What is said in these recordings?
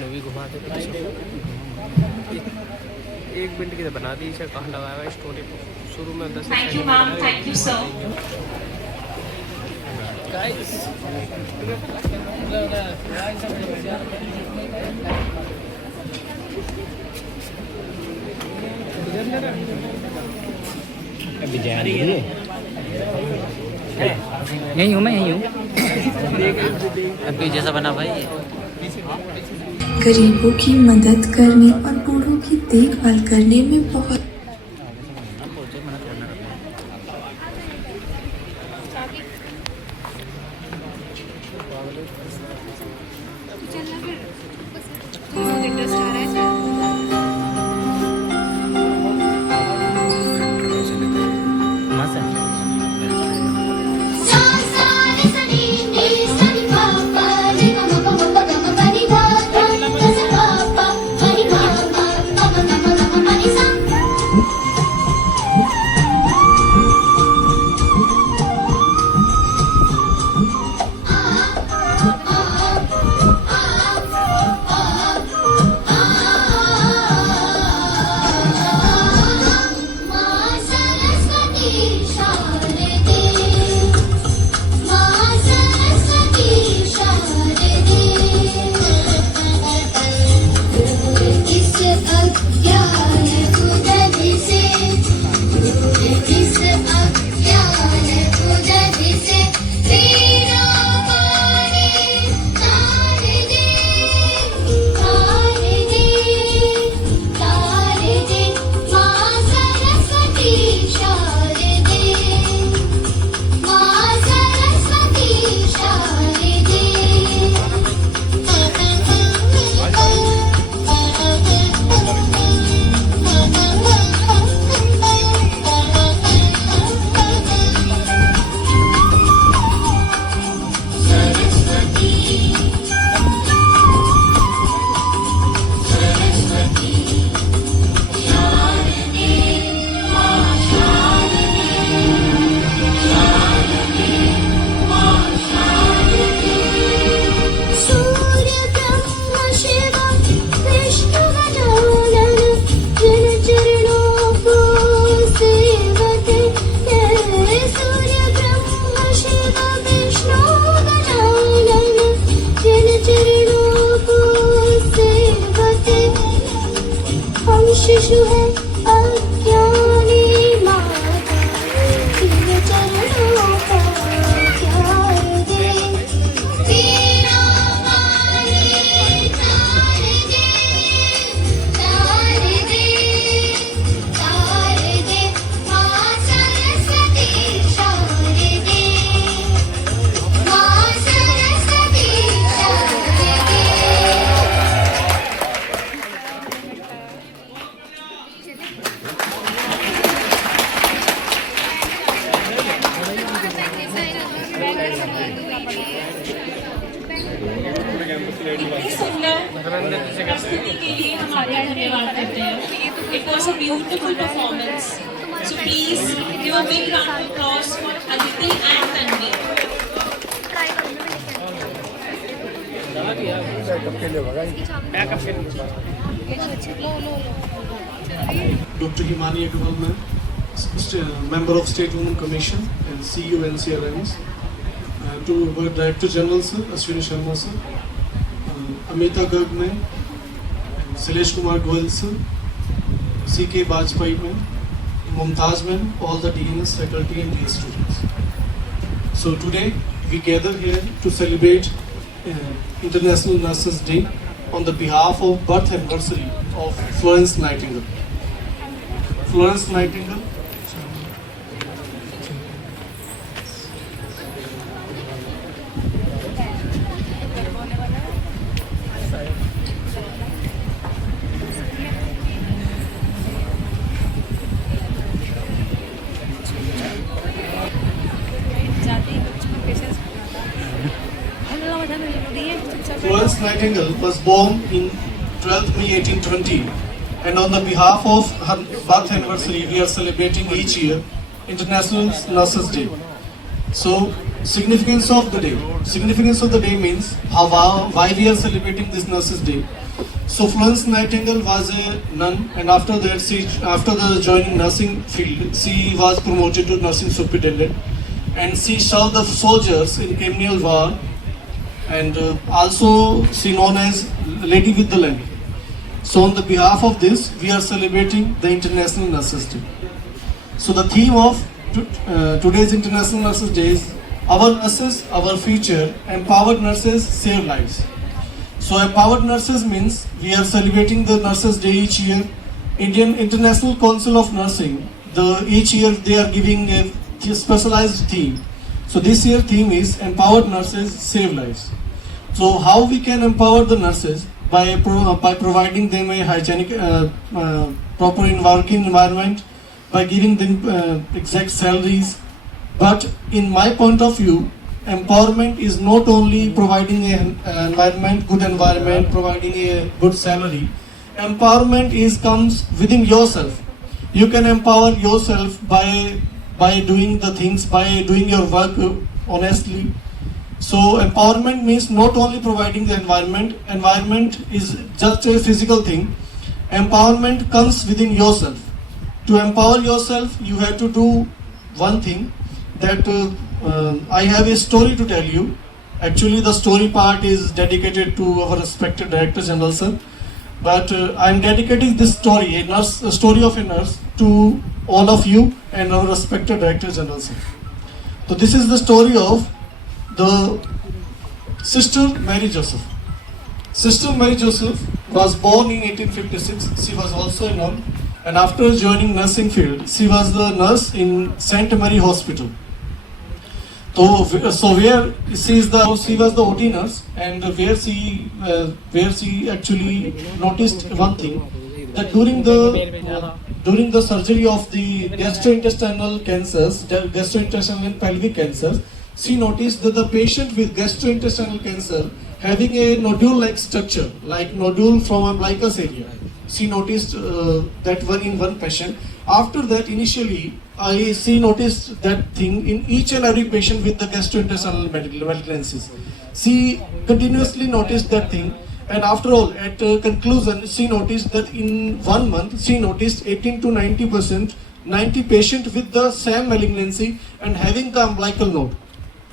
Movie घुमा दे एक minute की बना दी इसे कहाँ लगाया हुआ स्टोरी को शुरू में 10 thank you ma'am, thank you sir. अभी जा रही है यहीं हूँ मैं यहीं हूँ अभी जैसा बना भाई। गरीबों की मदद करने और बूढ़ों की देखभाल करने में बहुत It was a beautiful performance. So please give a big round of applause for Aditi and Tanvi. Dr. Himani Agarwal, Member of State Women Commission and CEO NCRMs. To Director General Sir, Ashwini Sharma Sir, Amita Garg Ma'am, Shailesh Kumar Goyal Sir, C.K. Bajpai Ma'am, Mumtaz ma'am, all the DNS faculty and DS students. So today we gather here to celebrate International Nurses Day on the behalf of birth anniversary of Florence Nightingale. Florence Nightingale Florence Nightingale was born in 12th May 1820, and on the behalf of her birth anniversary, we are celebrating each year International Nurses Day. So, significance of the day. Significance of the day means why we are celebrating this Nurses Day. So, Florence Nightingale was a nun, and after that, after the joining nursing field, she was promoted to nursing superintendent, and she served the soldiers in Crimean War. And also she known as Lady with the Lamp. So on the behalf of this, we are celebrating the International Nurses Day. So the theme of today's International Nurses Day is our nurses, our future, empowered nurses save lives. So empowered nurses means we are celebrating the Nurses Day each year. Indian International Council of Nursing, each year they are giving a specialized theme. So this year theme is empowered nurses save lives. So how we can empower the nurses? By providing them a hygienic, proper working environment, by giving them exact salaries. But in my point of view, empowerment is not only providing an environment, good environment, providing a good salary. Empowerment comes within yourself. You can empower yourself by doing the things, by doing your work honestly. So empowerment means not only providing the environment is just a physical thing. Empowerment comes within yourself. To empower yourself, you have to do one thing, that I have a story to tell you. Actually, the story part is dedicated to our respected Director General sir, but I am dedicating this story, a story of a nurse, to all of you and our respected Director General sir. So this is the story of the Sister Mary Joseph. Sister Mary Joseph was born in 1856. She was also a nun, and after joining nursing field, she was the nurse in St. Mary Hospital. So where she was the OT nurse, and where she actually noticed one thing, that during the surgery of the gastrointestinal cancers, gastrointestinal and pelvic cancers, she noticed that the patient with gastrointestinal cancer having a nodule-like structure, like nodule from umbilicus area. She noticed that in one patient. After that, initially, she noticed that thing in each and every patient with the gastrointestinal malignancies. She continuously noticed that thing, and after all, at conclusion, she noticed that in 1 month, she noticed 18 to 90% 90 patients with the same malignancy and having the umbilical node.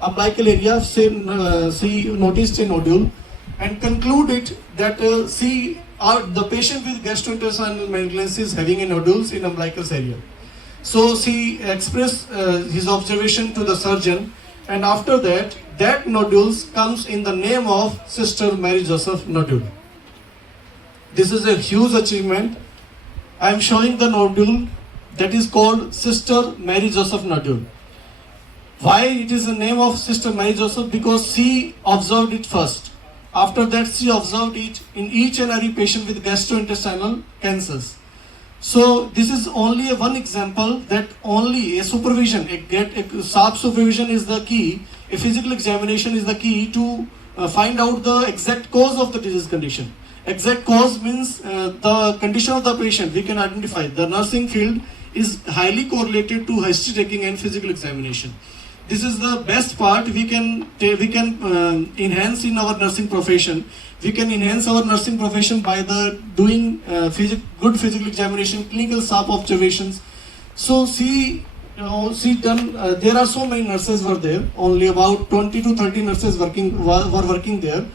Umbilical area, she noticed a nodule and concluded that the patient with gastrointestinal malignancies having a nodules in umbilicus area. So she expressed his observation to the surgeon, and after that, that nodules comes in the name of Sister Mary Joseph nodule. This is a huge achievement. I am showing the nodule that is called Sister Mary Joseph nodule. Why it is the name of Sister Mary Joseph? Because she observed it first. After that, she observed it in each and every patient with gastrointestinal cancers. So this is only one example that only a supervision, a sharp supervision is the key. A physical examination is the key to find out the exact cause of the disease condition. Exact cause means the condition of the patient we can identify. The nursing field is highly correlated to history taking and physical examination. This is the best part we can enhance in our nursing profession. We can enhance our nursing profession by doing good physical examination, clinical sharp observations. So there are so many nurses were there. Only about 20 to 30 nurses were working there,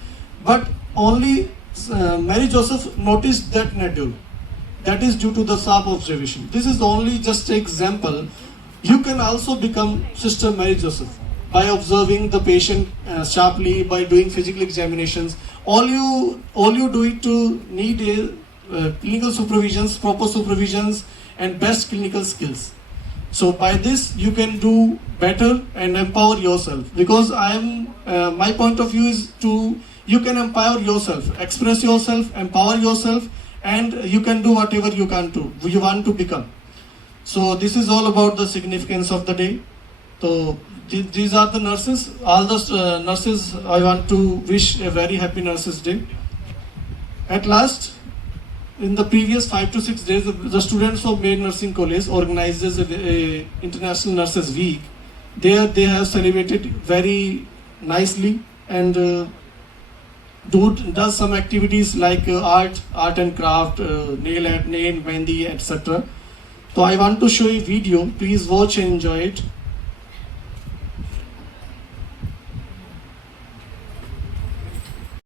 but only Mary Joseph noticed that That is due to the sharp observation. This is only just an example. You can also become Sister Mary Joseph by observing the patient sharply, by doing physical examinations. All you do it to need a clinical supervisions, proper supervisions, and best clinical skills. So by this you can do better and empower yourself. Because my point of view is you can empower yourself, express yourself, empower yourself, and you can do whatever you want to become. So this is all about the significance of the day. So these are the nurses. All the nurses, I want to wish a very happy Nurses Day. At last, in the previous 5 to 6 days, the students of Maid Nursing College organizes a International Nurses Week. There they have celebrated very nicely and does some activities like art and craft, nail, mehndi, etc. So I want to show you a video. Please watch and enjoy it.